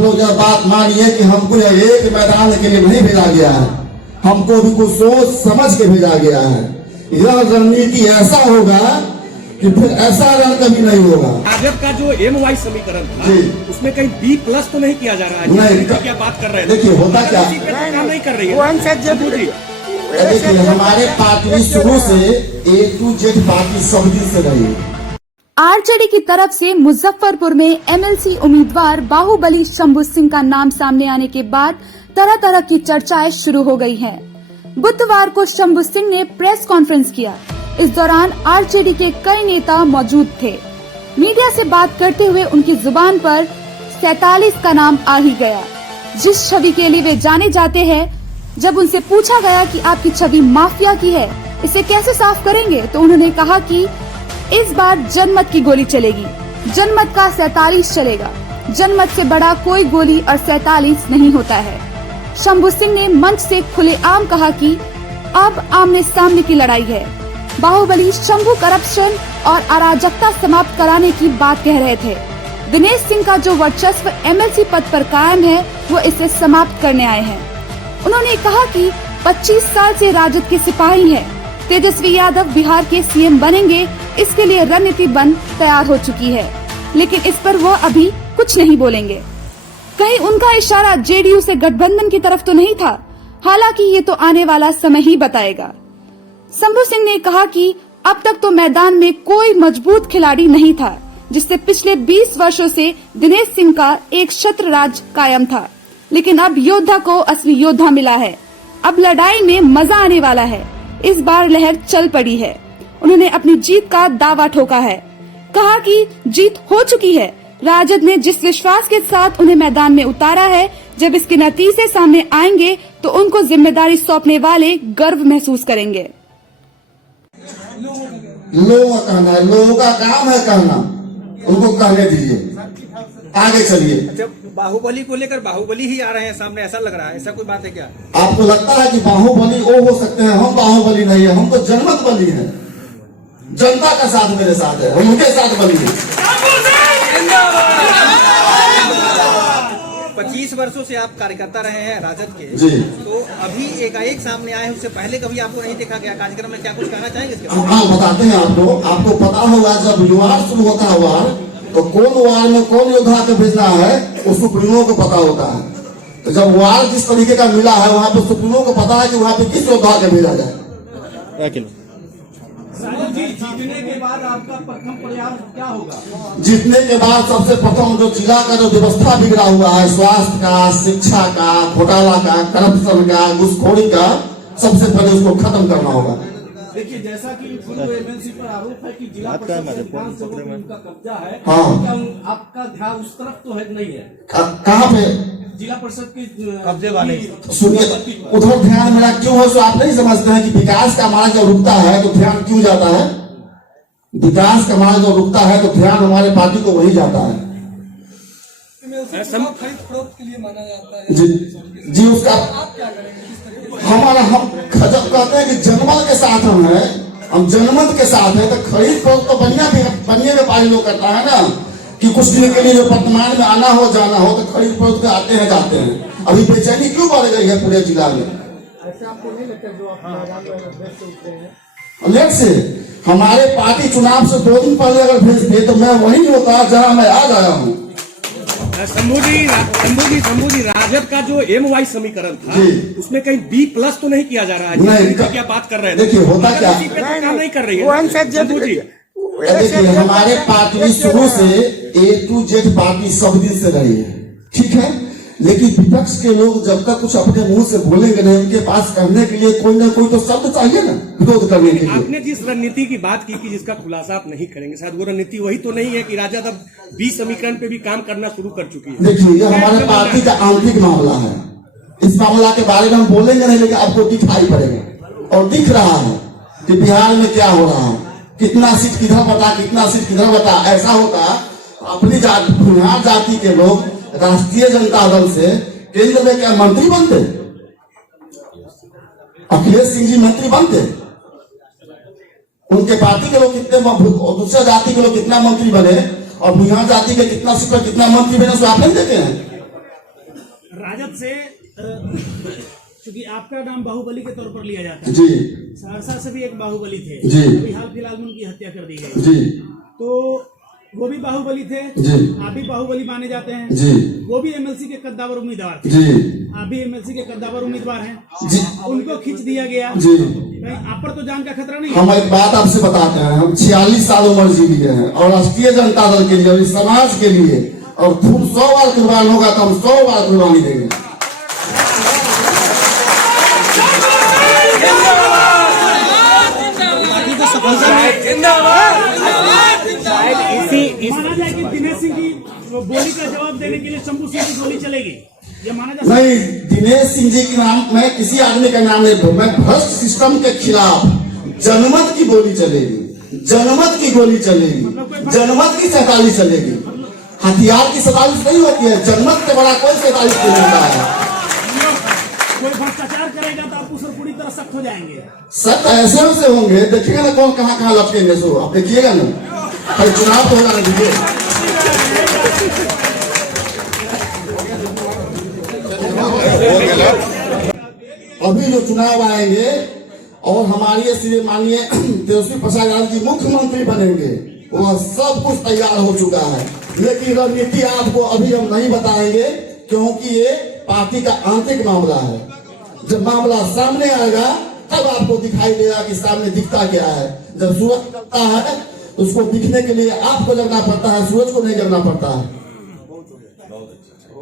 लोग यह बात मानिए कि हमको यह एक मैदान के लिए नहीं भेजा गया है, हमको भी कुछ सोच समझ के भेजा गया है। यह रणनीति ऐसा होगा कि फिर ऐसा रण कभी नहीं होगा। राजद का जो MY समीकरण था उसमें कहीं B+ तो नहीं किया जा रहा है? नहीं, क्या बात कर रहे हैं? देखिए होता क्या काम नहीं कर रही है। देखिए हमारे पार्टी शुरू से A to Z पार्टी सब दिन से रही है। आरजेडी की तरफ से मुजफ्फरपुर में MLC उम्मीदवार बाहुबली शंभू सिंह का नाम सामने आने के बाद तरह तरह की चर्चाएं शुरू हो गई हैं। बुधवार को शंभू सिंह ने प्रेस कॉन्फ्रेंस किया। इस दौरान आरजेडी के कई नेता मौजूद थे। मीडिया से बात करते हुए उनकी जुबान पर 47 का नाम आ ही गया, जिस छवि के लिए वे जाने जाते हैं। जब उनसे पूछा गया कि आपकी छवि माफिया की है, इसे कैसे साफ करेंगे, तो उन्होंने कहा कि इस बार जनमत की गोली चलेगी, जनमत का 47 चलेगा। जनमत से बड़ा कोई गोली और 47 नहीं होता है। शंभू सिंह ने मंच से खुलेआम कहा कि अब आमने सामने की लड़ाई है। बाहुबली शंभू करप्शन और अराजकता समाप्त कराने की बात कह रहे थे। दिनेश सिंह का जो वर्चस्व MLC पद पर कायम है, वो इसे समाप्त करने आए हैं। उन्होंने कहा कि 25 साल से राजद के सिपाही हैं। तेजस्वी यादव बिहार के CM बनेंगे, इसके लिए रणनीति बन तैयार हो चुकी है, लेकिन इस पर वह अभी कुछ नहीं बोलेंगे। कहीं उनका इशारा JDU से गठबंधन की तरफ तो नहीं था, हालांकि ये तो आने वाला समय ही बताएगा। शंभू सिंह ने कहा कि अब तक तो मैदान में कोई मजबूत खिलाड़ी नहीं था, जिससे पिछले 20 वर्षों से दिनेश सिंह का एक छत्र राज कायम था, लेकिन अब योद्धा को असली योद्धा मिला है। अब लड़ाई में मजा आने वाला है। इस बार लहर चल पड़ी है। उन्होंने अपनी जीत का दावा ठोका है, कहा कि जीत हो चुकी है। राजद ने जिस विश्वास के साथ उन्हें मैदान में उतारा है, जब इसके नतीजे सामने आएंगे तो उनको जिम्मेदारी सौंपने वाले गर्व महसूस करेंगे। लोगों का कहना है, लोगों का काम है कहना, उनको कहने दीजिए, आगे चलिए। अच्छा, बाहुबली को लेकर बाहुबली ही आ रहे हैं सामने, ऐसा लग रहा है, ऐसा कोई बात है क्या? आपको लगता है कि बाहुबली वो हो सकते हैं? हम बाहुबली नहीं है, हम तो जनमत बली है। जनता का साथ मेरे साथ है, हम उनके साथ बली है। 25 वर्षों से आप कार्यकर्ता रहे हैं राजद के जी, तो अभी एकाएक सामने आए हैं, उससे पहले कभी आपको नहीं देखा गया कार्यक्रम में, क्या कुछ कहना चाहेंगे इसके बारे में? हाँ, बताते हैं आपको पता होगा, जब वार शुरू होता है वार, तो कौन वार में कौन योद्धा को भेजना है वो सुप्रीमो को पता होता है। तो जब वार जिस तरीके का मिला है, वहाँ पे सुप्रीमो को पता है कि वहाँ पे किस योद्धा को भेजा जाए। जीतने के बाद आपका प्रथम प्रयास क्या होगा? जीतने के बाद सबसे प्रथम जो जिला का जो व्यवस्था बिगड़ा हुआ है, स्वास्थ्य का, शिक्षा का, घोटाला का, करप्शन का, घुसखोरी का, सबसे पहले उसको खत्म करना होगा। देखिए, जैसा कि MLC पर आरोप है कि जिला परिषद का कब्जा है, हाँ, आपका ध्यान उस तरफ तो है नहीं है? कहाँ पे? जिला परिषद की कब्जे वाले। सुनिए, उधर ध्यान मेरा क्यों है, सो आप नहीं समझते हैं कि विकास का हमारा जो रुकता है तो ध्यान क्यों जाता है? विकास का हमारा जो रुकता है तो ध्यान हमारे पार्टी को वही जाता है। खरीद फरोख्त के लिए माना जाता है जी, उसका आप क्या करेंगे? हमारा हम खजब कहते हैं कि जनमत के साथ हम जनमत के साथ है। तो खरीद फरोख्त तो बढ़िया व्यापारी लोग करता है ना, कि कुछ दिन के लिए जो वर्तमान में आना हो जाना हो तो खरीद फरोख्त आते हैं जाते हैं। अभी बेचैनी क्यों बढ़ गई है पूरे जिला में? ऐसा आपको नहीं लगता जो आप लेट से हमारे पार्टी चुनाव से 2 दिन पहले अगर भेजते तो मैं वही होता जहाँ मैं आज आया हूँ। शंभू जी, राजद का जो MY समीकरण था उसमें कहीं B+ तो नहीं किया जा रहा है? नहीं, क्या बात कर रहे हैं? देखिए होता क्या, काम नहीं कर रही है शंभू जी। देखिए हमारे पार्टी शुरू से A to Z पार्टी सब दिन से रही है, ठीक है, लेकिन विपक्ष के लोग जब तक कुछ अपने मुंह से बोलेंगे नहीं, उनके पास करने के लिए कोई ना कोई तो शब्द चाहिए ना विरोध करने के लिए। आपने जिस रणनीति की बात की कि जिसका खुलासा आप नहीं करेंगे, शायद वो रणनीति वही तो नहीं है कि राजद अब B समीकरण पे भी काम करना शुरू कर चुकी है? देखिए, ये हमारे पार्टी का आंतरिक मामला है। इस मामला के बारे में हम बोलेंगे नहीं, लेकिन आपको दिखाई पड़ेगा और दिख रहा है कि बिहार में क्या हो रहा है, कितना सीट किधर बता, कितना सीट किधर बता। ऐसा होता अपनी बिहार जाति के लोग राष्ट्रीय जनता दल से केंद्र में क्या मंत्री बनते? अखिलेश सिंह जी मंत्री बनते? उनके पार्टी के लोग कितने, दूसरे जाति के लोग कितना मंत्री बने और बिहार जाति के कितना सीट पर कितना मंत्री बने, सो आप नहीं देते हैं? राजद से क्योंकि आपका नाम बाहुबली के तौर पर लिया जाता है, जी सहरसा से भी एक बाहुबली थे, जी। अभी हाल फिलहाल में उनकी हत्या कर दी गई, जी तो वो भी बाहुबली थे, जी आप भी बाहुबली माने जाते हैं, जी वो भी एमएलसी के कद्दावर उम्मीदवार थे, जी आप भी एमएलसी के कद्दावर उम्मीदवार हैं, जी उनको खींच दिया गया, जी। कहीं आप पर तो जान का खतरा नहीं है? हम एक बात आपसे बताते हैं, हम 46 साल उम्र जी लिए हैं और राष्ट्रीय जनता दल के लिए और इस समाज के लिए, और खूब 100 बार कुर्बान होगा तो हम 100 बार कुर्बानी देंगे। माना जाए कि दिनेश सिंह की गोली का जवाब देने के लिए शंभू सिंह की गोली चलेगी, ये माना जा सकता है? नहीं, दिनेश सिंह जी के नाम, मैं किसी आदमी का नाम नहीं लूं, मैं भ्रष्ट सिस्टम के खिलाफ जनमत की गोली चलेगी, जनमत की गोली चलेगी, जनमत की 47 चलेगी। हथियार की 47 नहीं होती है, जनमत से बड़ा कोई 47 नहीं होता है। कोई भ्रष्टाचार करेगा तो आप उस पर पूरी तरह सख्त हो जाएंगे। सब ऐसे वैसे होंगे, देखिएगा ना कौन कहाँ कहाँ लटकेंगे, सो आप देखिएगा ना, भाई चुनाव तो होगा ना, देखिए अभी जो चुनाव आएंगे और हमारे श्री माननीय तेजस्वी प्रसाद यादव जी मुख्यमंत्री बनेंगे, वह सब कुछ तैयार हो चुका है, लेकिन रणनीति आपको अभी हम नहीं बताएंगे क्योंकि ये पार्टी का आंतरिक मामला है। जब मामला सामने आएगा तब आपको दिखाई देगा कि सामने दिखता क्या है। जब सूरज निकलता है उसको दिखने के लिए आपको जगना पड़ता है, सूरज को नहीं जगना पड़ता है।